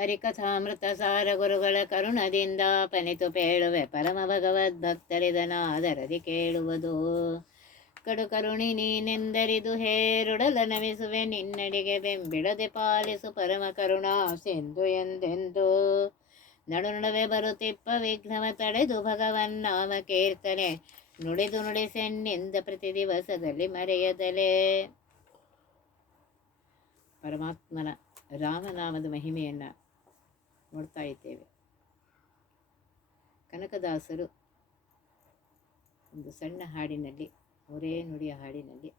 ಹರಿಕಥಾಮೃತ ಸಾರ ಗುರುಗಳ ಕರುಣದಿಂದ ಪನಿತು ಪೇಳುವೆ ಪರಮ ಭಗವದ್ಭಕ್ತರಿದನಾದರದಿ ಕೇಳುವುದು. ಕಡು ಕರುಣಿ ನೀನೆಂದರಿದು ಹೇರುಡಲ ನಮಿಸುವೆ ನಿನ್ನಡಿಗೆ ಬೆಂಬಿಡದೆ ಪಾಲಿಸು ಪರಮ ಕರುಣಾ ಸಿಂಧು ಎಂದೆಂದು. ನಡುನಡುವೆ ಬರುತ್ತಿಪ್ಪ ವಿಘ್ನವ ತಡೆದು ಭಗವನ್ ಕೀರ್ತನೆ, ನುಡಿದು ನುಡಿಸೆನ್ನಿಂದ ಪ್ರತಿ ದಿವಸದಲ್ಲಿ ಮರೆಯದಲೇ. ಪರಮಾತ್ಮನ ರಾಮನಾಮದ ಮಹಿಮೆಯನ್ನು ನೋಡ್ತಾ ಇದ್ದೇವೆ ಕನಕದಾಸರು ಒಂದು ಸಣ್ಣ ಹಾಡಿನಲ್ಲಿ, ಅವರೇ ನುಡಿಯ ಹಾಡಿನಲ್ಲಿ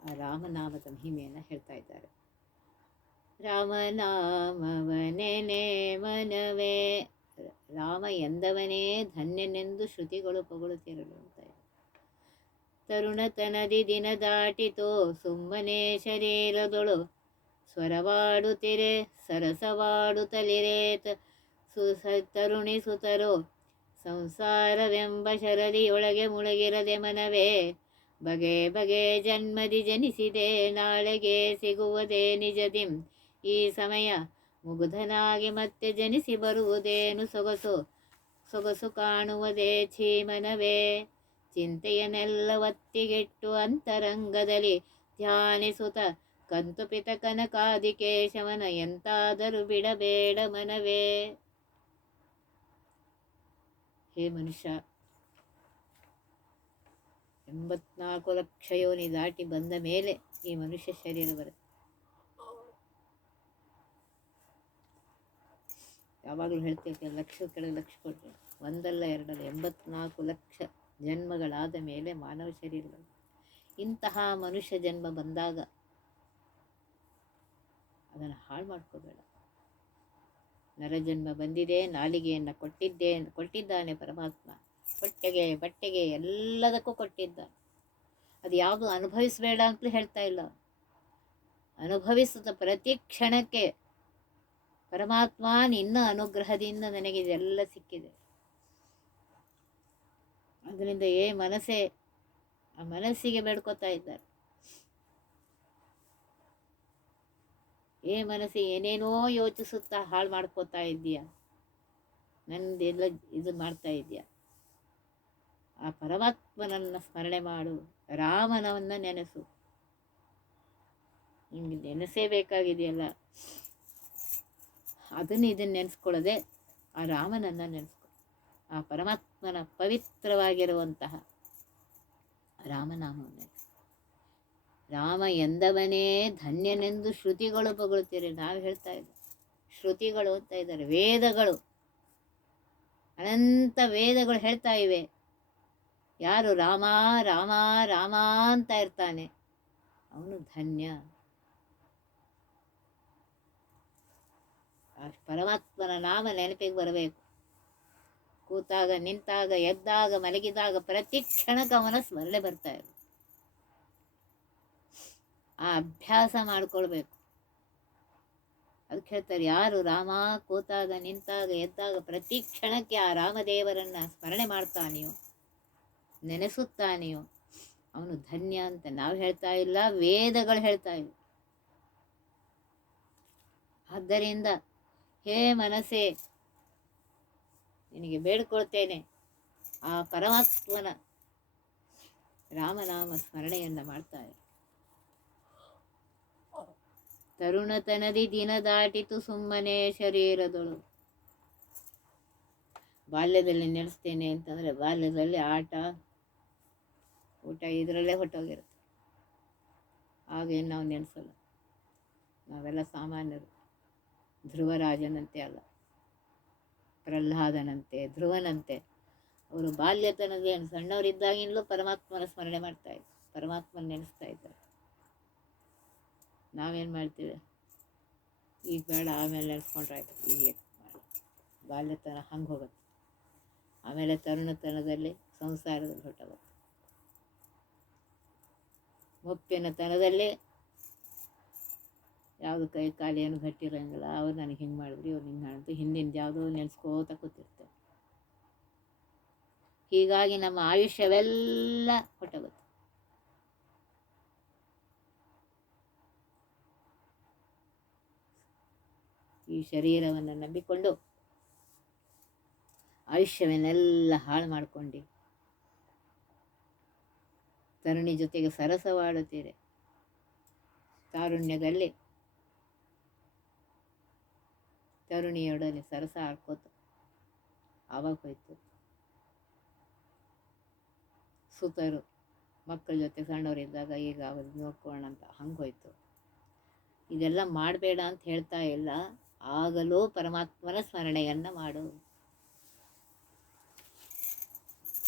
ಆ ರಾಮನಾಮದ ಮಹಿಮೆಯನ್ನು ಹೇಳ್ತಾ ಇದ್ದಾರೆ ರಾಮನಾಮವನೆನೆ ಮನವೇ ರಾಮ ಎಂದವನೇ ಧನ್ಯನೆಂದು ಶ್ರುತಿಗಳು ಪೊಗಳುತ್ತಿರಲು ಅಂತ. ತರುಣತನದಿ ದಿನ ದಾಟಿತೋ, ಸುಮ್ಮನೆ ಶರೀರದೊಳು ಸ್ವರವಾಡುತ್ತಿರೆ, ಸರಸವಾಡುತ್ತಲಿರೇತ. ತರುಣಿ ಸುತರು, ಸಂಸಾರವೆಂಬ ಶರದಿಯೊಳಗೆ ಮುಳುಗಿರದೆ ಮನವೇ. ಬಗೆ ಬಗೆ ಜನ್ಮದಿ ಜನಿಸಿದೆ, ನಾಳೆಗೆ ಸಿಗುವುದೇ ನಿಜದಿಂ. ಈ ಸಮಯ ಮುಗುಧನಾಗಿ ಮತ್ತೆ ಜನಿಸಿ ಬರುವುದೇನು ಸೊಗಸು ಸೊಗಸು ಕಾಣುವುದೇ ಛೀಮನವೇ. ಚಿಂತೆಯನ್ನೆಲ್ಲ ಒತ್ತಿಗೆಟ್ಟು ಅಂತರಂಗದಲ್ಲಿ ಧ್ಯಾನಿಸುತ್ತ ಕಂತುಪಿತ ಕನಕಾದಿ ಎಂತಾದರೂ ಬಿಡಬೇಡ ಮನವೇ. ಹೇ ಮನುಷ್ಯ, ಎಂಬತ್ನಾಲ್ಕು ಲಕ್ಷ ಯೋನಿ ದಾಟಿ ಬಂದ ಮೇಲೆ ಈ ಮನುಷ್ಯ ಶರೀರ ಬರುತ್ತೆ. ಯಾವಾಗಲೂ ಹೇಳ್ತಿರ್ತೀವಿ ಲಕ್ಷ ಕೆಳಗೆ ಲಕ್ಷ ಕೊಟ್ಟರೆ ಒಂದಲ್ಲ ಎರಡಲ್ಲ, ಎಂಬತ್ನಾಲ್ಕು ಲಕ್ಷ ಜನ್ಮಗಳಾದ ಮೇಲೆ ಮಾನವ ಶರೀರ ಇಂತಹ ಮನುಷ್ಯ ಜನ್ಮ ಬಂದಾಗ ಅದನ್ನು ಹಾಳು ಮಾಡ್ಕೋಬೇಡ. ನರಜನ್ಮ ಬಂದಿದೆ, ನಾಲಿಗೆಯನ್ನು ಕೊಟ್ಟಿದ್ದೆ, ಕೊಟ್ಟಿದ್ದಾನೆ ಪರಮಾತ್ಮ. ಹೊಟ್ಟೆಗೆ ಬಟ್ಟೆಗೆ ಎಲ್ಲದಕ್ಕೂ ಕೊಟ್ಟಿದ್ದ ಅದು ಯಾವುದು ಅನುಭವಿಸಬೇಡ ಅಂತಲೂ ಹೇಳ್ತಾ ಇಲ್ಲ. ಅನುಭವಿಸಿದ ಪ್ರತಿ ಕ್ಷಣಕ್ಕೆ ಪರಮಾತ್ಮ ನಿನ್ನ ಅನುಗ್ರಹದಿಂದ ನನಗೆ ಇದೆಲ್ಲ ಸಿಕ್ಕಿದೆ. ಅದರಿಂದ ಏ ಮನಸ್ಸೇ, ಆ ಮನಸ್ಸಿಗೆ ಬೇಡ್ಕೋತಾ ಇದ್ದಾರೆ. ಏ ಮನಸ್ಸು, ಏನೇನೋ ಯೋಚಿಸುತ್ತಾ ಹಾಳು ಮಾಡ್ಕೋತಾ ಇದ್ದೀಯ? ನಂದೆಲ್ಲ ಇದು ಮಾಡ್ತಾ ಇದೆಯಾ ಆ ಪರಮಾತ್ಮನನ್ನು ಸ್ಮರಣೆ ಮಾಡು, ರಾಮನವನ್ನು ನೆನೆಸು. ನಿಮಗೆ ನೆನೆಸೇ ಬೇಕಾಗಿದೆಯಲ್ಲ? ಅದನ್ನು ಇದನ್ನು ನೆನೆಸ್ಕೊಳ್ಳದೆ ಆ ರಾಮನನ್ನು ನೆನೆಸ್ಕೊ. ಆ ಪರಮಾತ್ಮನ ಪವಿತ್ರವಾಗಿರುವಂತಹ ರಾಮನಾಮವನ್ನು ರಾಮ ಎಂದವನೇ ಧನ್ಯನೆಂದು ಶ್ರುತಿಗಳು ಬಗಳುತ್ತೀರಿ ನಾವು ಹೇಳ್ತಾ ಇದ್ದೀವಿ ಶ್ರುತಿಗಳು ಓದ್ತಾ ಇದ್ದಾರೆ, ವೇದಗಳು. ಅನಂತ ವೇದಗಳು ಹೇಳ್ತಾ ಇವೆ. ಯಾರು? ರಾಮ ರಾಮ ರಾಮ ಅಂತ ಇರ್ತಾನೆ. ಅವನು ಧನ್ಯ. ಪರಮಾತ್ಮನ ನಾಮ ನೆನಪಿಗೆ ಬರಬೇಕು. ಕೂತಾಗ, ನಿಂತಾಗ, ಎದ್ದಾಗ, ಮಲಗಿದಾಗ ಪ್ರತಿ ಕ್ಷಣಕ್ಕೆ ಅವನ ಸ್ಮರಣೆ ಬರ್ತಾ ಇರು ಆ ಅಭ್ಯಾಸ ಮಾಡಿಕೊಳ್ಬೇಕು. ಅದಕ್ಕೆ ಹೇಳ್ತಾರೆ ಯಾರು ರಾಮ ಕೂತಾಗ ನಿಂತಾಗ ಎದ್ದಾಗ ಪ್ರತಿ ಕ್ಷಣಕ್ಕೆ ಆ ರಾಮದೇವರನ್ನ ಸ್ಮರಣೆ ಮಾಡ್ತಾನೆಯೋ, ನೆನೆಸುತ್ತಾನೆಯೋ, ಅವನು ಧನ್ಯ ಅಂತ ನಾವು ಹೇಳ್ತಾ ಇಲ್ಲ, ವೇದಗಳು ಹೇಳ್ತಾ ಇವೆ. ಆದ್ದರಿಂದ ಹೇ ಮನಸ್ಸೇ, ನಿನಗೆ ಬೇಡ್ಕೊಳ್ತೇನೆ, ಆ ಪರಮಾತ್ಮನ ರಾಮನಾಮ ಸ್ಮರಣೆಯನ್ನು ಮಾಡ್ತಾ ಇರು ತರುಣತನದಿ ದಿನ ದಾಟಿತು ಸುಮ್ಮನೆ ಶರೀರದೊಳು. ಬಾಲ್ಯದಲ್ಲಿ ನೆಲೆಸ್ತೇನೆ ಅಂತಂದರೆ ಬಾಲ್ಯದಲ್ಲಿ ಆಟ, ಊಟ ಇದರಲ್ಲೇ ಹೊಟ್ಟೋಗಿರುತ್ತೆ. ಆಗೇನು ನಾವು ನೆನೆಸಲ್ಲ ನಾವೆಲ್ಲ ಸಾಮಾನ್ಯರು. ಧ್ರುವರಾಜನಂತೆ ಅಲ್ಲ. ಪ್ರಹ್ಲಾದನಂತೆ, ಧ್ರುವನಂತೆ. ಅವರು ಬಾಲ್ಯತನದೇನು ಸಣ್ಣವರಿದ್ದಾಗಿಂದಲೂ ಪರಮಾತ್ಮನ ಸ್ಮರಣೆ ಮಾಡ್ತಾ ಇದ್ರು. ಪರಮಾತ್ಮನ ನೆನೆಸ್ತಾ ಇದ್ದಾರೆ. ನಾವೇನು ಮಾಡ್ತೀವಿ? ಈಗ ಬೇಡ, ಆಮೇಲೆ ನೆನೆಸ್ಕೊಂಡ್ರೆ ಆಯಿತು. ಈಗ? ಬಾಲ್ಯತನ ಹಂಗೆ ಹೋಗುತ್ತೆ. ಆಮೇಲೆ ತರುಣತನದಲ್ಲಿ ಸಂಸಾರದಲ್ಲಿ ಹೊಟ್ಟೋಗುತ್ತೆ ಮುಪ್ಪಿನ ತನದಲ್ಲಿ ಯಾವುದು ಕೈ ಕಾಲು ಏನು ಗಟ್ಟಿರಂಗಿಲ್ಲ. ಅವ್ರು ನನಗೆ ಹಿಂಗೆ ಮಾಡಿದ್ರು, ಇವ್ರು ಹಿಂಗೆ ಮಾಡಿದ್ರು. ಹಿಂದಿನ ಯಾವುದೋ ನೆನೆಸ್ಕೋತ ಕೂತಿರ್ತೇವೆ ಹೀಗಾಗಿ ನಮ್ಮ ಆಯುಷ್ಯವೆಲ್ಲ ಹೊಟ್ಟೋಗುತ್ತೆ ಈ ಶರೀರವನ್ನು ನಂಬಿಕೊಂಡು ಆಯುಷ್ಯವನ್ನೆಲ್ಲ ಹಾಳು ಮಾಡಿಕೊಂಡು. ತರುಣಿ ಜೊತೆಗೆ ಸರಸವಾಡುತ್ತೀರಿ. ತಾರುಣ್ಯದಲ್ಲಿ ತರುಣಿಯೊಡನೆ ಸರಸ ಆಡ್ಕೋತ ಆವಾಗ ಹೋಯ್ತು. ಸುತರು ಮಕ್ಕಳ ಜೊತೆ ಸಣ್ಣವರಿದ್ದಾಗ ಈಗ ಅವ್ರಿಗೆ ನೋಡ್ಕೊಳ್ಳೋಣ ಅಂತ ಹಂಗೆ ಹೋಯ್ತು. ಇದೆಲ್ಲ ಮಾಡಬೇಡ ಅಂತ ಹೇಳ್ತಾ ಇಲ್ಲ. ಆಗಲೂ ಪರಮಾತ್ಮನ ಸ್ಮರಣೆಯನ್ನು ಮಾಡು.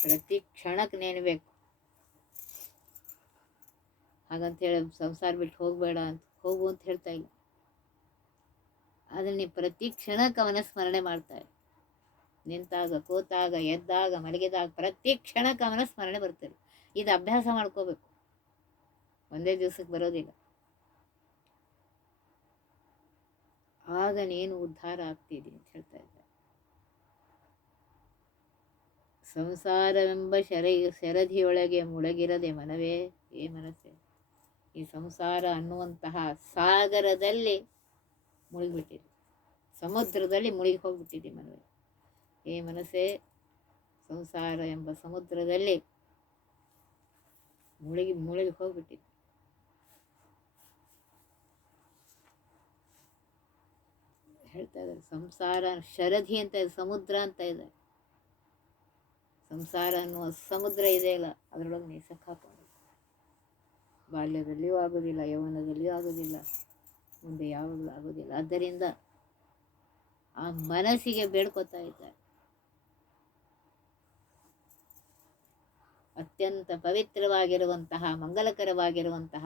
ಪ್ರತಿ ಕ್ಷಣಕ್ಕೆ ನೆನಬೇಕು ಹಾಗಂತ ಹೇಳಿ ಸಂಸಾರ ಬಿಟ್ಟು ಹೋಗಬೇಡ ಅಂತ, ಹೋಗು ಅಂತ ಹೇಳ್ತಾ ಇಲ್ಲ. ಆದರೆ ನೀವು ಪ್ರತಿ ಕ್ಷಣಕ್ಕೆ ಅವನ ಸ್ಮರಣೆ ಮಾಡ್ತಾ ಇರು. ನಿಂತಾಗ, ಕೂತಾಗ, ಎದ್ದಾಗ, ಮಲಗಿದಾಗ ಪ್ರತಿ ಕ್ಷಣಕ್ಕೆ ಅವನ ಸ್ಮರಣೆ ಬರ್ತಾರೆ. ಇದು ಅಭ್ಯಾಸ ಮಾಡ್ಕೋಬೇಕು. ಒಂದೇ ದಿವಸಕ್ಕೆ ಬರೋದಿಲ್ಲ. ಆಗ ನೀನು ಉದ್ಧಾರ ಆಗ್ತಿದೆ ಅಂತ ಹೇಳ್ತಾ ಇದ್ದಾರೆ. ಸಂಸಾರವೆಂಬ ಶರ ಶರಧಿಯೊಳಗೆ ಮುಳಗಿರದೆ ಮನವೇ, ಏ ಮನಸ್ಸೆ, ಈ ಸಂಸಾರ ಅನ್ನುವಂತಹ ಸಾಗರದಲ್ಲಿ ಮುಳುಗಿಬಿಟ್ಟಿದೆ. ಸಮುದ್ರದಲ್ಲಿ ಮುಳುಗಿ ಹೋಗ್ಬಿಟ್ಟಿದೆ ಮನವೇ. ಏ ಮನಸ್ಸೇ, ಸಂಸಾರ ಎಂಬ ಸಮುದ್ರದಲ್ಲಿ ಮುಳುಗಿ ಮುಳುಗಿ ಹೋಗ್ಬಿಟ್ಟಿದೆ. ಹೇಳ್ತಾ ಇದ್ದಾರೆ. ಸಂಸಾರ ಶರಧಿ ಅಂತ ಇದೆ, ಸಮುದ್ರ ಅಂತ ಇದೆ. ಸಂಸಾರ ಅನ್ನುವ ಸಮುದ್ರ ಇದೆ ಇಲ್ಲ ಅದರೊಳಗೆ ನೀ ಹಾಕೊಂಡು ಬಾಲ್ಯದಲ್ಲಿಯೂ ಆಗೋದಿಲ್ಲ, ಯೌವನದಲ್ಲಿಯೂ ಆಗೋದಿಲ್ಲ, ಮುಂದೆ ಯಾವಾಗಲೂ ಆಗೋದಿಲ್ಲ. ಆದ್ದರಿಂದ ಆ ಮನಸ್ಸಿಗೆ ಬೇಡ್ಕೊತಾ ಇದ್ದಾರೆ. ಅತ್ಯಂತ ಪವಿತ್ರವಾಗಿರುವಂತಹ, ಮಂಗಲಕರವಾಗಿರುವಂತಹ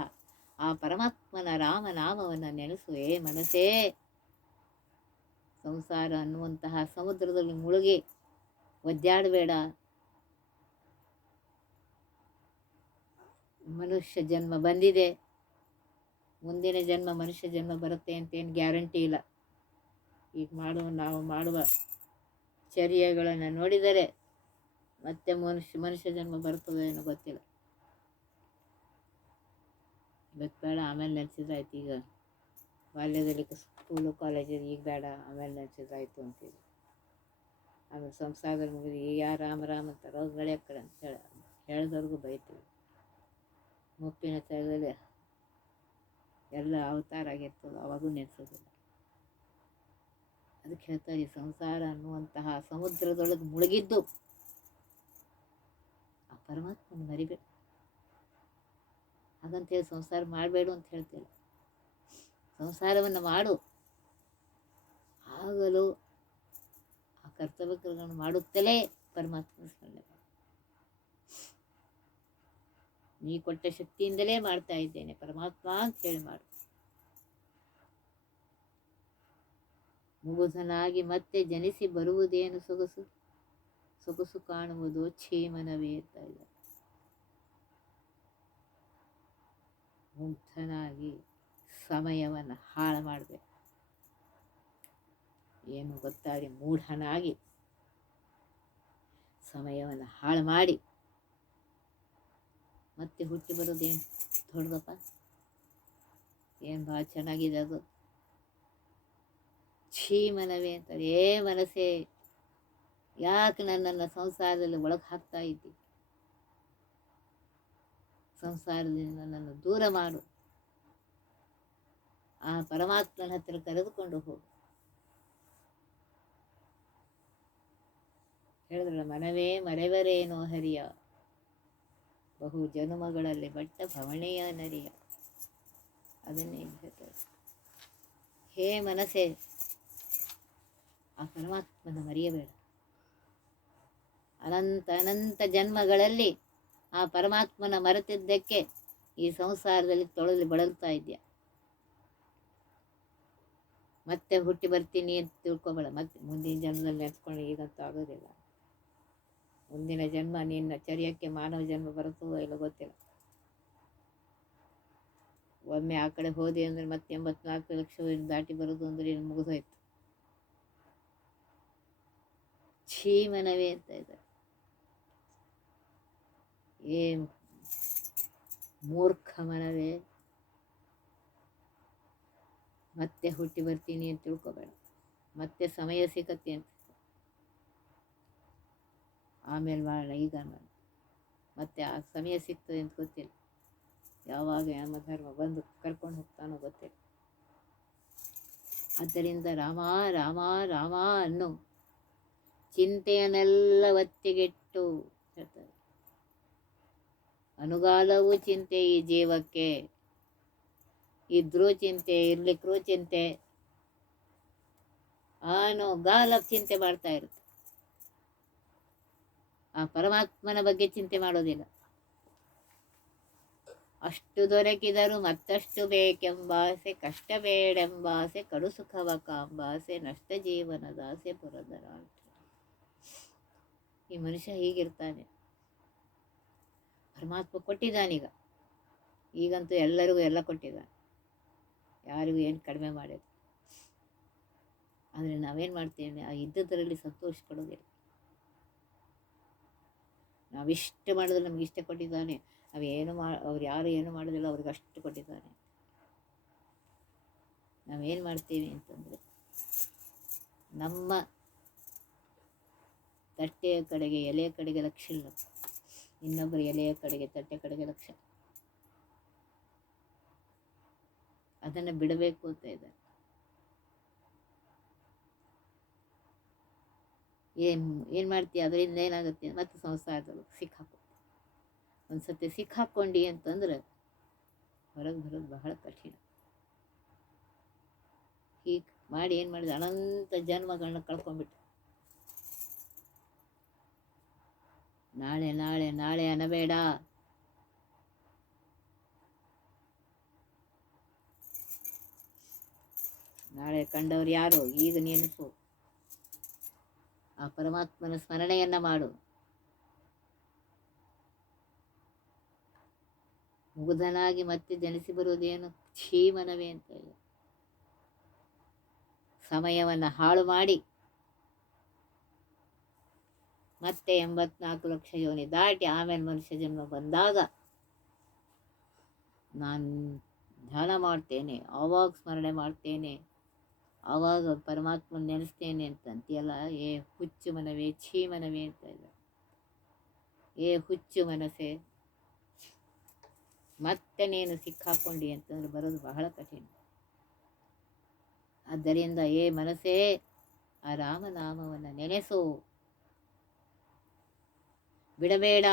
ಆ ಪರಮಾತ್ಮನ ರಾಮನಾಮವನ್ನು ನೆನೆಸುವೆ ಮನಸ್ಸೇ. ಸಂಸಾರ ಅನ್ನುವಂತಹ ಸಮುದ್ರದಲ್ಲಿ ಮುಳುಗಿ ಒದ್ದಾಡಬೇಡ. ಮನುಷ್ಯ ಜನ್ಮ ಬಂದಿದೆ. ಮುಂದಿನ ಜನ್ಮ ಮನುಷ್ಯ ಜನ್ಮ ಬರುತ್ತೆ ಅಂತೇನು ಗ್ಯಾರಂಟಿ ಇಲ್ಲ. ಈಗ ಮಾಡುವ ನಾವು ಮಾಡುವ ಚರ್ಯಗಳನ್ನು ನೋಡಿದರೆ ಮತ್ತೆ ಮನುಷ್ಯ ಮನುಷ್ಯ ಜನ್ಮ ಬರ್ತದೆ ಏನೋ ಗೊತ್ತಿಲ್ಲ. ಇವತ್ತು ಬೇಡ, ಆಮೇಲೆ ನೆನೆಸಿದ್ರಾಯ್ತು ಈಗ. ಬಾಲ್ಯದಲ್ಲಿ ಸ್ಕೂಲು ಕಾಲೇಜಲ್ಲಿ ಈಗ ಬೇಡ, ಆಮೇಲೆ ನೆನೆಸಿದ್ರಾಯ್ತು ಅಂತೀವಿ ಆಮೇಲೆ ಸಂಸಾರದಲ್ಲಿ ಮುಗಿದು ಈಗ ಯಾರು ರಾಮ ರಾಮ ಅಂತ ರೋಗ ಕಡೆ ಅಂತ ಹೇಳಿ, ಹೇಳಿದವ್ರಿಗೂ ಬೈತೀವಿ. ಮುಪ್ಪಿನ ತರದಲ್ಲಿ ಎಲ್ಲ ಅವತಾರ ಆಗಿರ್ತದೆ, ಅವಾಗೂ ನೆನೆಸೋದಿಲ್ಲ. ಅದಕ್ಕೆ ಹೇಳ್ತಾರೆ ಈ ಸಂಸಾರ ಅನ್ನುವಂತಹ ಸಮುದ್ರದೊಳಗೆ ಮುಳುಗಿದ್ದು ಆ ಪರಮಾತ್ಮನ ಮರಿಬೇಕು. ಹಾಗಂತೇಳಿ ಸಂಸಾರ ಮಾಡಬೇಡು ಅಂತ ಹೇಳ್ತಿಲ್ಲ. ಸಂಸಾರವನ್ನು ಮಾಡು. ಆಗಲೂ ಆ ಕರ್ತವ್ಯಗಳನ್ನು ಮಾಡುತ್ತಲೇ ಪರಮಾತ್ಮ ಸ್ಮರಣೆ. ನೀ ಕೊಟ್ಟ ಶಕ್ತಿಯಿಂದಲೇ ಮಾಡ್ತಾ ಇದ್ದೇನೆ, ಪರಮಾತ್ಮ ಅಂತ ಹೇಳಿ ಮಾಡು. ಮುಗುಧನಾಗಿ ಮತ್ತೆ ಜನಿಸಿ ಬರುವುದೇನು ಸೊಗಸು? ಸೊಗಸು ಕಾಣುವುದು ಛೇಮನವೇ ಅಂತ ಇದ್ದಾರೆ ಮುಗ್ಧನಾಗಿ ಸಮಯವನ್ನು ಹಾಳು ಮಾಡಬೇಕು. ಏನು ಗೊತ್ತಾಗಿ ಮೂಢನಾಗಿ ಸಮಯವನ್ನು ಹಾಳು ಮಾಡಿ. ಮತ್ತೆ ಹುಟ್ಟಿ ಬರೋದೇನು ದೊಡ್ಡದಪ್ಪ? ಏನು ಭಾಳ ಚೆನ್ನಾಗಿದೆ ಅದು. ಛೀ ಮನವೇ ಅಂತಾರೆ ಏ ಮನಸ್ಸೇ, ಯಾಕೆ ನನ್ನನ್ನು ಸಂಸಾರದಲ್ಲಿ ಒಳಗೆ ಹಾಕ್ತಾ ಇದ್ದಿ? ಸಂಸಾರದಿಂದ ನನ್ನನ್ನು ದೂರ ಮಾಡು. ಆ ಪರಮಾತ್ಮನ ಹತ್ತಿರ ಕರೆದುಕೊಂಡು ಹೋಗು. ಹೇಳಿದ್ರಲ್ಲ, ಮನವೇ ಮರೆವರೇನೋ ಹರಿಯ, ಬಹು ಜನುಮಗಳಲ್ಲಿ ಬಟ್ಟ ಭವಣೆಯ ನರಿಯ. ಅದನ್ನೇ ಹೇಳ್ತಾರೆ. ಹೇ ಮನಸ್ಸೇ, ಆ ಪರಮಾತ್ಮನ ಮರೆಯಬೇಡ. ಅನಂತ ಅನಂತ ಜನ್ಮಗಳಲ್ಲಿ ಆ ಪರಮಾತ್ಮನ ಮರೆತಿದ್ದಕ್ಕೆ ಈ ಸಂಸಾರದಲ್ಲಿ ತೊಳೆದು ಬಳಲ್ತಾ ಇದೆಯಾ ಮತ್ತೆ ಹುಟ್ಟಿ ಬರ್ತೀನಿ ಅಂತ ತಿಳ್ಕೊಬೇಡ. ಮತ್ತೆ ಮುಂದಿನ ಜನ್ಮದಲ್ಲಿ ನೆನೆಸ್ಕೊಂಡು ಈಗಂತೂ ಆಗೋದಿಲ್ಲ. ಮುಂದಿನ ಜನ್ಮ ನಿನ್ನ ಚರ್ಯಕ್ಕೆ ಮಾನವ ಜನ್ಮ ಬರುತ್ತೋ ಇಲ್ಲ ಗೊತ್ತಿಲ್ಲ. ಒಮ್ಮೆ ಆ ಕಡೆ ಹೋದೆ ಅಂದರೆ ಮತ್ತೆ ಎಂಬತ್ನಾಲ್ಕು ಲಕ್ಷ ದಾಟಿ ಬರೋದು ಅಂದರೆ ಏನು ಮುಗಿದೋಯ್ತು. ಛೀ ಮನವೇ ಅಂತ ಇದ್ದಾರೆ. ಏ ಮೂರ್ಖ ಮನವೇ. ಮತ್ತೆ ಹುಟ್ಟಿ ಬರ್ತೀನಿ ಅಂತ ತಿಳ್ಕೊಬೇಡ. ಮತ್ತೆ ಸಮಯ ಸಿಗತ್ತೆ ಅಂತ. ಆಮೇಲೆ ಮಾಡೋಣ, ಈಗ ಮತ್ತೆ ಆ ಸಮಯ ಸಿಗ್ತದೆ ಅಂತ ಗೊತ್ತಿಲ್ಲ. ಯಾವಾಗ ಯಾಮ ಧರ್ಮ ಬಂದು ಕರ್ಕೊಂಡು ಹೋಗ್ತಾನೋ ಗೊತ್ತಿಲ್ಲ. ಆದ್ದರಿಂದ ರಾಮ ರಾಮ ರಾಮ ಅನ್ನು ಚಿಂತೆಯನ್ನೆಲ್ಲ ಒತ್ತಿಗೆಟ್ಟು ಹೇಳ್ತಾರೆ. ಅನುಗಾಲವೂ ಚಿಂತೆ ಈ ಜೀವಕ್ಕೆ. ಇದ್ರೂ ಚಿಂತೆ ಇರ್ಲಿಕ್ಕೂ ಚಿಂತೆ ಆನು ಗಾಲ ಚಿಂತೆ ಮಾಡ್ತಾ ಇರುತ್ತೆ. ಆ ಪರಮಾತ್ಮನ ಬಗ್ಗೆ ಚಿಂತೆ ಮಾಡೋದಿಲ್ಲ. ಅಷ್ಟು ದೊರಕಿದರೂ ಮತ್ತಷ್ಟು ಬೇಕೆಂಬಾಸೆ ಕಷ್ಟ ಬೇಡೆಂಬಾಸೆ ಕಡು ಸುಖವ ಕಾಂಬಾಸೆ ನಷ್ಟ ಜೀವನದ ಆಸೆ ಪುರಂದರ. ಈ ಮನುಷ್ಯ ಹೀಗಿರ್ತಾನೆ. ಪರಮಾತ್ಮ ಕೊಟ್ಟಿದ್ದಾನೀಗ. ಈಗಂತೂ ಎಲ್ಲರಿಗೂ ಎಲ್ಲ ಕೊಟ್ಟಿದ್ದಾನೆ. ಯಾರಿಗೂ ಏನು ಕಡಿಮೆ ಮಾಡಿಲ್ಲ. ಆದರೆ ನಾವೇನು ಮಾಡ್ತೇವೆ? ಆ ಇದ್ದದರಲ್ಲಿ ಸಂತೋಷ ಪಡೋದಿಲ್ಲ. ನಾವಿಷ್ಟು ಮಾಡಿದ್ರೆ ನಮ್ಗೆ ಇಷ್ಟ ಕೊಟ್ಟಿದ್ದಾನೆ. ನಾವೇನು ಮಾ, ಅವ್ರು ಯಾರು ಏನು ಮಾಡೋದಿಲ್ಲ, ಅವ್ರಿಗೆ ಅಷ್ಟು ಕೊಟ್ಟಿದ್ದಾನೆ. ನಾವೇನು ಮಾಡ್ತೀವಿ ಅಂತಂದರೆ, ನಮ್ಮ ತಟ್ಟೆಯ ಕಡೆಗೆ ಎಲೆಯ ಕಡೆಗೆ ಲಕ್ಷ ಇಲ್ಲ. ಇನ್ನೊಬ್ಬರ ಎಲೆಯ ಕಡೆಗೆ, ತಟ್ಟೆ ಕಡೆಗೆ ಲಕ್ಷ್ಯ ಅದನ್ನು ಬಿಡಬೇಕು ಅಂತ ಇದೆ ಏನು ಏನು ಮಾಡ್ತೀಯ? ಅದರಿಂದ ಏನಾಗುತ್ತೆ? ಮತ್ತೆ ಸಂಸಾರದಲ್ಲಿ ಸಿಕ್ಕಾಕೊ ಒಂದು ಸತಿ ಸಿಕ್ಕಾಕ್ಕೊಂಡಿ ಅಂತಂದ್ರೆ ಹೊರಗೆ ಬರೋದು ಬಹಳ ಕಠಿಣ. ಹೀಗೆ ಮಾಡಿ ಏನು ಮಾಡಿದ? ಅನಂತ ಜನ್ಮಗಳನ್ನ ಕಳ್ಕೊಂಡ್ಬಿಟ್ಟು ನಾಳೆ ನಾಳೆ ನಾಳೆ ಅನ್ನಬೇಡ. ನಾಳೆ ಕಂಡವರು ಯಾರು? ಈಗ ನೆನೆಸು ಆ ಪರಮಾತ್ಮನ ಸ್ಮರಣೆಯನ್ನು ಮಾಡು. ಮುಗುದನಾಗಿ ಮತ್ತೆ ಜನಿಸಿ ಬರುವುದೇನು? ಕ್ಷೀಮನವೇ ಅಂತ ಹೇಳಿ ಸಮಯವನ್ನು ಹಾಳು ಮಾಡಿ. ಮತ್ತೆ ಎಂಬತ್ನಾಲ್ಕು ಲಕ್ಷ ಯೋನಿ ದಾಟಿ ಆಮೇಲೆ ಮನುಷ್ಯ ಜನ್ಮ ಬಂದಾಗ ನಾನು ಧ್ಯಾನ ಮಾಡ್ತೇನೆ, ಆವಾಗ ಸ್ಮರಣೆ ಮಾಡ್ತೇನೆ. ಆವಾಗ ಪರಮಾತ್ಮ ನೆನೆಸ್ತೇನೆ ಅಂತಂತೀಯಲ್ಲ, ಏ ಹುಚ್ಚು ಮನವೇ, ಛೀ ಮನವೇ ಅಂತ ಇಲ್ಲ ಏ ಹುಚ್ಚು ಮನಸ್ಸೇ, ಮತ್ತೆ ನೀನು ಸಿಕ್ಕಾಕೊಂಡಿ ಅಂತಂದ್ರೆ ಬರೋದು ಬಹಳ ಕಠಿಣ. ಆದ್ದರಿಂದ ಏ ಮನಸ್ಸೇ, ಆ ರಾಮನಾಮವನ್ನು ನೆನೆಸು. ಬಿಡಬೇಡ.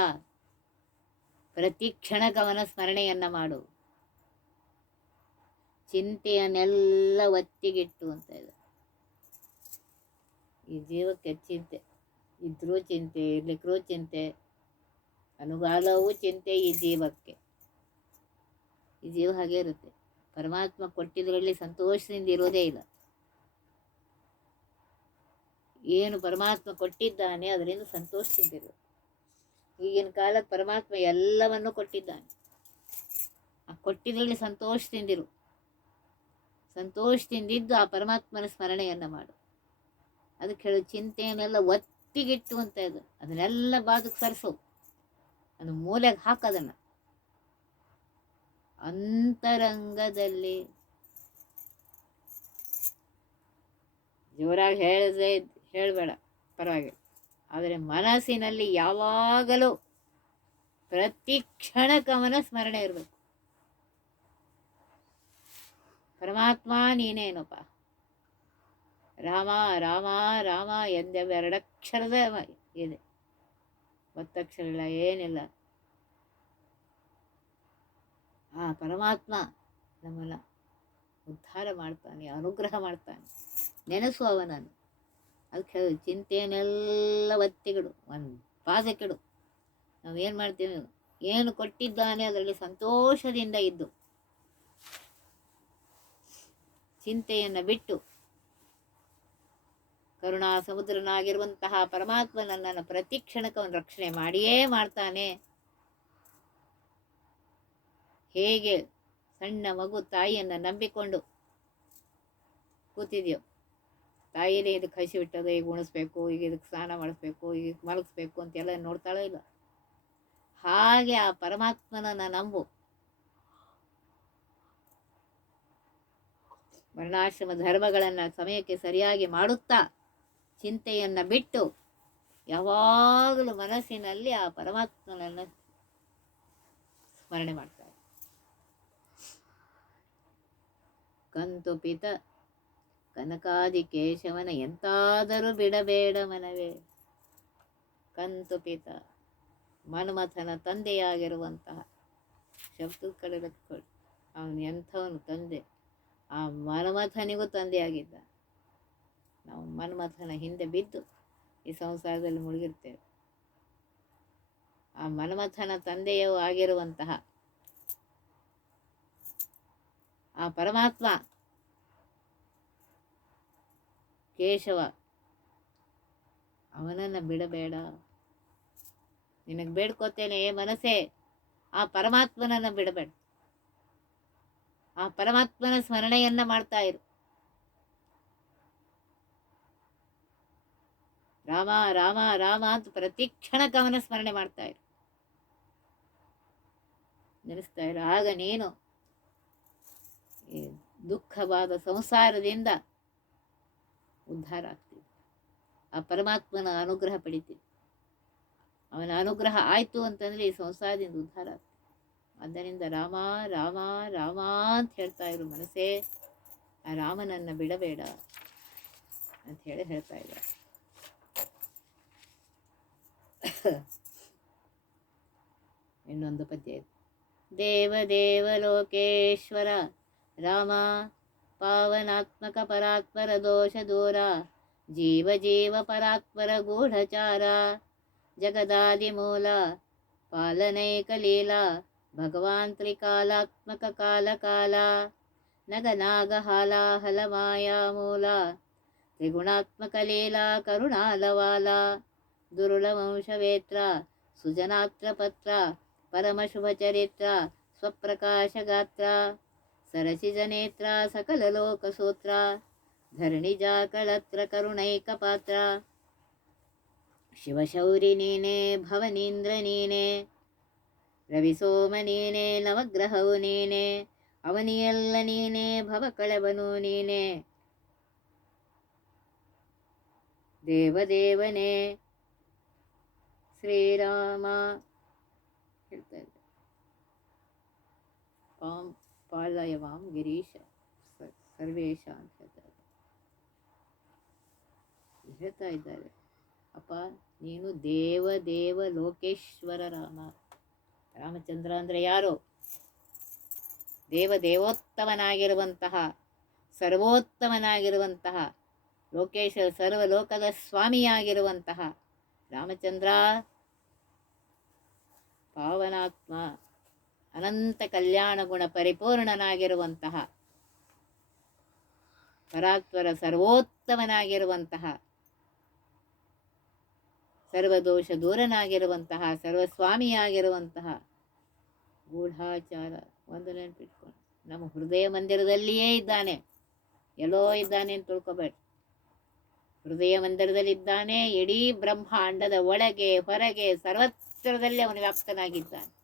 ಪ್ರತಿ ಕ್ಷಣ ಗಮನ ಸ್ಮರಣೆಯನ್ನು ಮಾಡು. ಚಿಂತೆಯನ್ನೆಲ್ಲ ಒತ್ತಿಗಿಟ್ಟು ಅಂತ ಇದೆ. ಈ ಜೀವಕ್ಕೆ ಚಿಂತೆ ಇದ್ರೂ ಚಿಂತೆ ಇರ್ಲಿಕ್ಕರೂ ಚಿಂತೆ, ಅನುಗಾಲವೂ ಚಿಂತೆ ಈ ಜೀವಕ್ಕೆ. ಈ ಜೀವ ಹಾಗೆ ಇರುತ್ತೆ. ಪರಮಾತ್ಮ ಕೊಟ್ಟಿದ್ರಲ್ಲಿ ಸಂತೋಷದಿಂದ ಇರೋದೇ ಇಲ್ಲ. ಏನು ಪರಮಾತ್ಮ ಕೊಟ್ಟಿದ್ದಾನೆ ಅದರಿಂದ ಸಂತೋಷದಿಂದಿರು ಈಗಿನ ಕಾಲಕ್ಕೆ ಪರಮಾತ್ಮ ಎಲ್ಲವನ್ನೂ ಕೊಟ್ಟಿದ್ದಾನೆ. ಆ ಕೊಟ್ಟಿದ್ರಲ್ಲಿ ಸಂತೋಷದಿಂದಿರು ಸಂತೋಷದಿಂದಿದ್ದು ಆ ಪರಮಾತ್ಮನ ಸ್ಮರಣೆಯನ್ನು ಮಾಡು. ಅದಕ್ಕೆ ಹೇಳು, ಚಿಂತೆಯನ್ನೆಲ್ಲ ಒತ್ತಿಗಿಟ್ಟು ಅಂತ ಇದು ಅದನ್ನೆಲ್ಲ ಬಾದಕ್ಕೆ ಸರಿಸು. ಅದು ಮೂಲೆಗೆ ಹಾಕೋದನ್ನು ಅಂತರಂಗದಲ್ಲಿ ಜೋರಾಗಿ ಹೇಳದೆ ಹೇಳಬೇಡ ಪರವಾಗಿಲ್ಲ ಆದರೆ ಮನಸ್ಸಿನಲ್ಲಿ ಯಾವಾಗಲೂ ಪ್ರತಿ ಕ್ಷಣಕ್ಕವನ ಸ್ಮರಣೆ ಇರಬೇಕು. ಪರಮಾತ್ಮ ನೀನೇನಪ್ಪ? ರಾಮ ರಾಮ ರಾಮ ಎಂದೆರಡಕ್ಷರದ ಇದೆ. ಒತ್ತಕ್ಷರ ಇಲ್ಲ ಏನಿಲ್ಲ. ಆ ಪರಮಾತ್ಮ ನಮ್ಮನ್ನು ಉದ್ಧಾರ ಮಾಡ್ತಾನೆ, ಅನುಗ್ರಹ ಮಾಡ್ತಾನೆ. ನೆನೆಸು ಅವನನ್ನು. ಅದಕ್ಕೆ ಚಿಂತೆಯನ್ನೆಲ್ಲ ಒತ್ತಿಗಿಡು ಒಂದು ಪಾದಕ್ಕಿಡು ನಾವೇನು ಮಾಡ್ತೀವಿ? ಏನು ಕೊಟ್ಟಿದ್ದಾನೆ ಅದರಲ್ಲಿ ಸಂತೋಷದಿಂದ ಇದ್ದು. ಚಿಂತೆಯನ್ನು ಬಿಟ್ಟು ಕರುಣಾ ಸಮುದ್ರನಾಗಿರುವಂತಹ ಪರಮಾತ್ಮ ನನ್ನನ್ನು ಪ್ರತಿ ಕ್ಷಣಕ್ಕವನು ರಕ್ಷಣೆ ಮಾಡಿಯೇ ಮಾಡ್ತಾನೆ. ಹೇಗೆ ಸಣ್ಣ ಮಗು ತಾಯಿಯನ್ನು ನಂಬಿಕೊಂಡು ಕೂತಿದ್ಯೋ ತಾಯಿಯೇ ಇದಕ್ಕೆ ಹಸಿ ಬಿಟ್ಟದ ಈಗ ಉಣಿಸ್ಬೇಕು ಈಗ ಇದಕ್ಕೆ ಸ್ನಾನ ಮಾಡಿಸ್ಬೇಕು ಈಗ ಮಲಗಿಸ್ಬೇಕು ಅಂತೆಲ್ಲ ನೋಡ್ತಾಳೋ ಇಲ್ಲ ಹಾಗೆ ಆ ಪರಮಾತ್ಮನನ್ನು ನಂಬು. ವರ್ಣಾಶ್ರಮ ಧರ್ಮಗಳನ್ನು ಸಮಯಕ್ಕೆ ಸರಿಯಾಗಿ ಮಾಡುತ್ತಾ ಚಿಂತೆಯನ್ನು ಬಿಟ್ಟು ಯಾವಾಗಲೂ ಮನಸ್ಸಿನಲ್ಲಿ ಆ ಪರಮಾತ್ಮನನ್ನು ಸ್ಮರಣೆ ಮಾಡ್ತಾರೆ. ಕಂತು ಪಿತ ಕನಕಾದಿ ಕೇಶವನ ಎಂತಾದರೂ ಬಿಡಬೇಡ ಮನವೇ. ಕಂತು ಪಿತ ಮನ್ಮಥನ ತಂದೆಯಾಗಿರುವಂತಹ ಶಬ್ದದ ಕಡೆ ಅವನು ಎಂಥವನು ತಂದೆ? ಆ ಮನ್ಮಥನಿಗೂ ತಂದೆಯಾಗಿದ್ದ. ನಾವು ಮನ್ಮಥನ ಹಿಂದೆ ಬಿದ್ದು ಈ ಸಂಸಾರದಲ್ಲಿ ಮುಳುಗಿರ್ತೇವೆ. ಆ ಮನ್ಮಥನ ತಂದೆಯೂ ಆಗಿರುವಂತಹ ಆ ಪರಮಾತ್ಮ ಕೇಶವ, ಅವನನ್ನು ಬಿಡಬೇಡ. ನಿನಗೆ ಬೇಡ್ಕೋತೇನೆ ಮನಸ್ಸೇ, ಆ ಪರಮಾತ್ಮನನ್ನು ಬಿಡಬೇಡ. ಆ ಪರಮಾತ್ಮನ ಸ್ಮರಣೆಯನ್ನ ಮಾಡ್ತಾ ಇರು. ರಾಮ ರಾಮ ರಾಮ ಅಂತ ಪ್ರತಿ ಕ್ಷಣಕ್ಕೆ ಅವನ ಸ್ಮರಣೆ ಮಾಡ್ತಾ ಇರು. ನೆನೆಸ್ತಾ ಇರು. ಆಗ ನೀನು ದುಃಖವಾದ ಸಂಸಾರದಿಂದ ಉದ್ಧಾರ ಆಗ್ತೀವಿ ಆ ಪರಮಾತ್ಮನ ಅನುಗ್ರಹ ಪಡಿತೀವಿ ಅವನ ಅನುಗ್ರಹ ಆಯಿತು ಅಂತಂದರೆ ಈ ಸಂಸಾರದಿಂದ ಉದ್ಧಾರ ಆಗ್ತೀವಿ ಆದ್ದರಿಂದ ರಾಮ ರಾಮ ರಾಮ ಅಂತ ಹೇಳ್ತಾ ಇರು ಮನಸ್ಸೇ. ಆ ರಾಮನನ್ನು ಬಿಡಬೇಡ ಅಂತ ಹೇಳಿ ಹೇಳ್ತಾ ಇದ್ದ ಇನ್ನೊಂದು ಪದ್ಯ ಇದೆ. ಲೋಕೇಶ್ವರ, ರಾಮ, ಪಾವನಾತ್ಮಕ ಪರಾತ್ಪರ ದೋಷ ದೂರ, ಜೀವ ಜೀವ ಪರಾತ್ಪರ ಗೂಢಚಾರ, ಜಗದಾದಿ ಮೂಲ, ಪಾಲನೈಕ ಲೀಲಾ ಭಗವಾನ್ ತ್ರಿಕಾಲಾತ್ಮಕ ಕಾಲ ಕಾಲ ನಗ ನಾಗ ಹಾಲ ಹಲ ಮಾಯಾ ಮೂಲ ತ್ರಿಗುಣಾತ್ಮಕ ಲೀಲಾ ಕರುಣಾಲವಾಲ ದುರುಳ ವಂಶವೇತ್ರ ಸುಜನಾತ್ರ ಪತ್ರ ಪರಮ ಶುಭ ಚರಿತ್ರ ಸ್ವಪ್ರಕಾಶ ಗಾತ್ರ ಸರಸಿಜ ಸಕಲ ಲೋಕಸೂತ್ರ ಧರಣಿಜಾ ಕಳತ್ರ ಕರುಣೈಕ ಪಾತ್ರ ಶಿವಶೌರಿ ನೀನೇ ಭವನೀಂದ್ರ ನೀನೇ ರವಿಸೋಮ ನೀನೇ ನವಗ್ರಹವು ನೀನೇ, ಅವನಿಯೆಲ್ಲ ನೀನೇ, ಭವಕಳವನು ನೀನೇ. ದೇವದೇವನೇ, ಶ್ರೀರಾಮ. ಹೇಳ್ತಾ ಪಾಂ ಪಾಲಯ ವಾಂ ಗಿರೀಶ ಸರ್ವೇಶ ಅಂತ ಹೇಳ್ತಾರೆ ಹೇಳ್ತಾ ಇದ್ದಾರೆ. ಅಪ್ಪ, ನೀನು ದೇವ ದೇವ ಲೋಕೇಶ್ವರ ರಾಮ. ರಾಮಚಂದ್ರ ಅಂದರೆ ಯಾರು? ದೇವದೇವೋತ್ತಮನಾಗಿರುವಂತಹ, ಸರ್ವೋತ್ತಮನಾಗಿರುವಂತಹ, ಲೋಕೇಶ ಸರ್ವ ಲೋಕದ ಸ್ವಾಮಿಯಾಗಿರುವಂತಹ ರಾಮಚಂದ್ರ ಪಾವನಾತ್ಮ ಅನಂತ ಕಲ್ಯಾಣ ಗುಣ ಪರಿಪೂರ್ಣನಾಗಿರುವಂತಹ ಪರಾತ್ವರ ಸರ್ವೋತ್ತಮನಾಗಿರುವಂತಹ ಸರ್ವದೋಷ ದೂರನಾಗಿರುವಂತಹ, ಸರ್ವಸ್ವಾಮಿಯಾಗಿರುವಂತಹ ಗೂಢಾಚಾರ ಒಂದು ನೆನಪಿಟ್ಕೊಂಡು, ನಮ್ಮ ಹೃದಯ ಮಂದಿರದಲ್ಲಿಯೇ ಇದ್ದಾನೆ. ಎಲ್ಲೋ ಇದ್ದಾನೆ ಅಂತ ತಿಳ್ಕೊಬೇಡಿ. ಹೃದಯ ಮಂದಿರದಲ್ಲಿದ್ದಾನೆ, ಇಡೀ ಬ್ರಹ್ಮಾಂಡದ ಒಳಗೆ, ಹೊರಗೆ, ಸರ್ವತ್ರದಲ್ಲಿ ಅವನು ವ್ಯಾಪ್ತನಾಗಿದ್ದಾನೆ.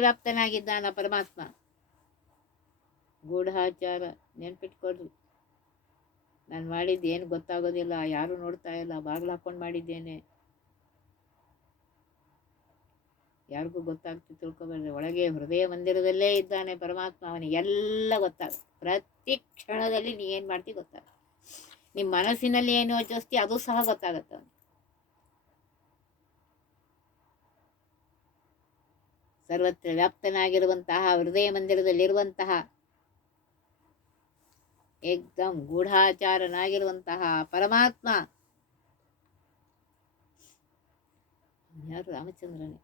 ವ್ಯಾಪ್ತನಾಗಿದ್ದಾನ ಪರಮಾತ್ಮ. ಗೂಢಾಚಾರ ನೆನ್ಪಿಟ್ಕೊಳ್ರಿ. ನಾನು ಮಾಡಿದ್ದು ಏನು ಗೊತ್ತಾಗೋದಿಲ್ಲ, ಯಾರೂ ನೋಡ್ತಾ ಇಲ್ಲ, ಬಾಗಿಲು ಹಾಕ್ಕೊಂಡು ಮಾಡಿದ್ದೇನೆ. ಯಾರಿಗೂ ಗೊತ್ತಾಗ್ತಿ ತಿಳ್ಕೊಬಾರ್ದು. ಒಳಗೆ ಹೃದಯ ಮಂದಿರದಲ್ಲೇ ಇದ್ದಾನೆ ಪರಮಾತ್ಮ ಅವನಿಗೆಲ್ಲ ಗೊತ್ತಾಗ ಪ್ರತಿ ಕ್ಷಣದಲ್ಲಿ ನೀ ಏನು ಮಾಡ್ತಿ ಗೊತ್ತಾಗ ನಿಮ್ಮ ಮನಸ್ಸಿನಲ್ಲಿ ಏನು ಯೋಚಿಸ್ತಿ ಅದು ಸಹ ಗೊತ್ತಾಗತ್ತೆ ಅವನಿಗೆ. ಸರ್ವತ್ರ ವ್ಯಾಪ್ತನಾಗಿರುವಂತಹ, ಹೃದಯ ಮಂದಿರದಲ್ಲಿರುವಂತಹ ಏಕ್ದಮ್ ಗೂಢಾಚಾರನಾಗಿರುವಂತಹ ಪರಮಾತ್ಮ. ಯಾರು ರಾಮಚಂದ್ರನೇ?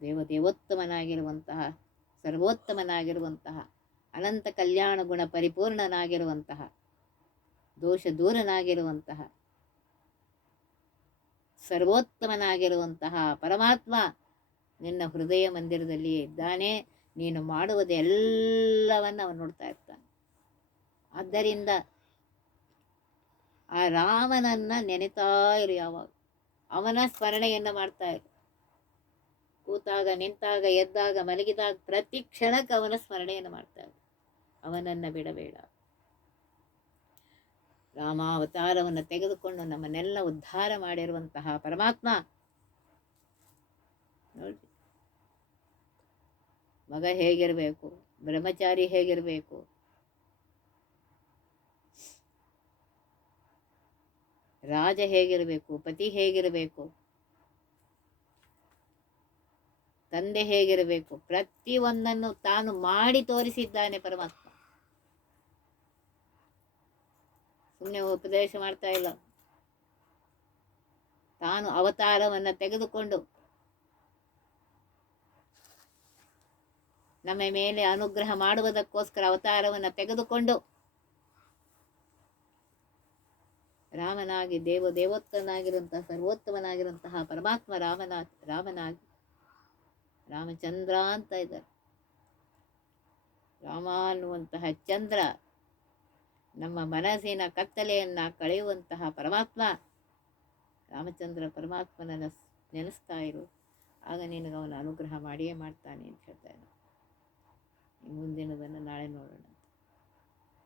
ದೇವ ದೇವೋತ್ತಮನಾಗಿರುವಂತಹ, ಸರ್ವೋತ್ತಮನಾಗಿರುವಂತಹ, ಅನಂತ ಕಲ್ಯಾಣ ಗುಣ ಪರಿಪೂರ್ಣನಾಗಿರುವಂತಹ, ದೋಷ ದೂರನಾಗಿರುವಂತಹ, ಸರ್ವೋತ್ತಮನಾಗಿರುವಂತಹ ಪರಮಾತ್ಮ ನಿನ್ನ ಹೃದಯ ಮಂದಿರದಲ್ಲಿಯೇ ಇದ್ದಾನೆ. ನೀನು ಮಾಡುವುದೆಲ್ಲವನ್ನು ಅವನು ನೋಡ್ತಾ ಇರ್ತಾನೆ. ಆದ್ದರಿಂದ ಆ ರಾಮನನ್ನ ನೆನೆತಾ ಇರು ಯಾವಾಗ? ಅವನ ಸ್ಮರಣೆಯನ್ನು ಮಾಡ್ತಾ ಇರು. ಕೂತಾಗ, ನಿಂತಾಗ, ಎದ್ದಾಗ, ಮಲಗಿದಾಗ ಪ್ರತಿ ಕ್ಷಣಕ್ಕೆ ಅವನ ಸ್ಮರಣೆಯನ್ನು ಮಾಡ್ತಾರೆ ಅವನನ್ನು ಬಿಡಬೇಡ. ರಾಮಾವತಾರವನ್ನು ತೆಗೆದುಕೊಂಡು ನಮ್ಮನ್ನೆಲ್ಲ ಉದ್ಧಾರ ಮಾಡಿರುವಂತಹ ಪರಮಾತ್ಮ. ನೋಡಿ ಮಗ ಹೇಗಿರಬೇಕು? ಬ್ರಹ್ಮಚಾರಿ ಹೇಗಿರಬೇಕು? ರಾಜ ಹೇಗಿರಬೇಕು, ಪತಿ ಹೇಗಿರಬೇಕು, ತಂದೆ ಹೇಗಿರಬೇಕು, ಪ್ರತಿಯೊಂದನ್ನು ತಾನು ಮಾಡಿ ತೋರಿಸಿದ್ದಾನೆ ಪರಮಾತ್ಮ. ಸುಮ್ಮನೆ ಉಪದೇಶ ಮಾಡ್ತಾ ಇಲ್ಲ. ತಾನು ಅವತಾರವನ್ನು ತೆಗೆದುಕೊಂಡು ನಮ್ಮ ಮೇಲೆ ಅನುಗ್ರಹ ಮಾಡುವುದಕ್ಕೋಸ್ಕರ ಅವತಾರವನ್ನು ತೆಗೆದುಕೊಂಡು ರಾಮನಾಗಿ ದೇವ ದೇವೋತ್ತನಾಗಿರುವಂತಹ ಸರ್ವೋತ್ತಮನಾಗಿರುವಂತಹ ಪರಮಾತ್ಮ ರಾಮನ ರಾಮನಾಗಿ ರಾಮಚಂದ್ರ ಅಂತ ಇದ್ದಾರೆ. ರಾಮ ಅನ್ನುವಂತಹ ಚಂದ್ರ ನಮ್ಮ ಮನಸ್ಸಿನ ಕತ್ತಲೆಯನ್ನು ಕಳೆಯುವಂತಹ ಪರಮಾತ್ಮ ರಾಮಚಂದ್ರ ಪರಮಾತ್ಮನ ನೆನೆಸ್ತಾ ಇರು. ಆಗ ನಿನಗೆ ಅವನ ಅನುಗ್ರಹ ಮಾಡಿಯೇ ಮಾಡ್ತಾನೆ ಅಂತ ಹೇಳ್ತಾ ಇದ್ದಾನೆ. ಮುಂದಿನದನ್ನು ನಾಳೆ ನೋಡೋಣ.